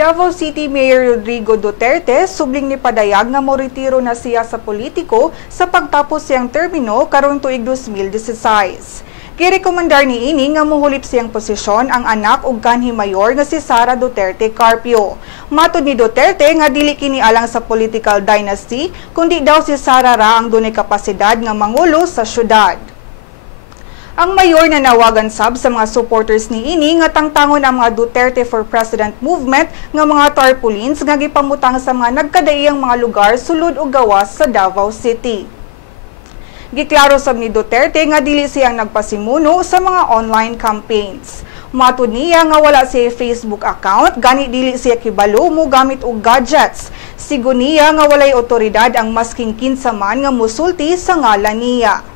Davao City Mayor Rodrigo Duterte subling ni padayag nga moretiro na siya sa politiko sa pagtapos siyang termino karong tuig 2016. Girekomendar ni ini nga mohulip siyang posisyon ang anak ug kanhi mayor nga si Sara Duterte Carpio. Matud ni Duterte nga dili kini alang sa political dynasty kundi daw si Sara ra ang dunay kapasidad nga mangulo sa syudad. Ang mayor na nawagan sab sa mga supporters ni ini nga tangtangon ang mga Duterte for President movement nga mga tarpaulins nga gipamutang sa mga nagkadaiyang mga lugar sulod ug gawas sa Davao City. Giklaro sab ni Duterte nga dili siyang nagpasimuno sa mga online campaigns. Matud niya nga wala siya Facebook account, gani dili siya kibalo mo gamit og gadgets. Sigon niya nga walay otoridad ang masking kinsa man nga musulti sa ngalan niya.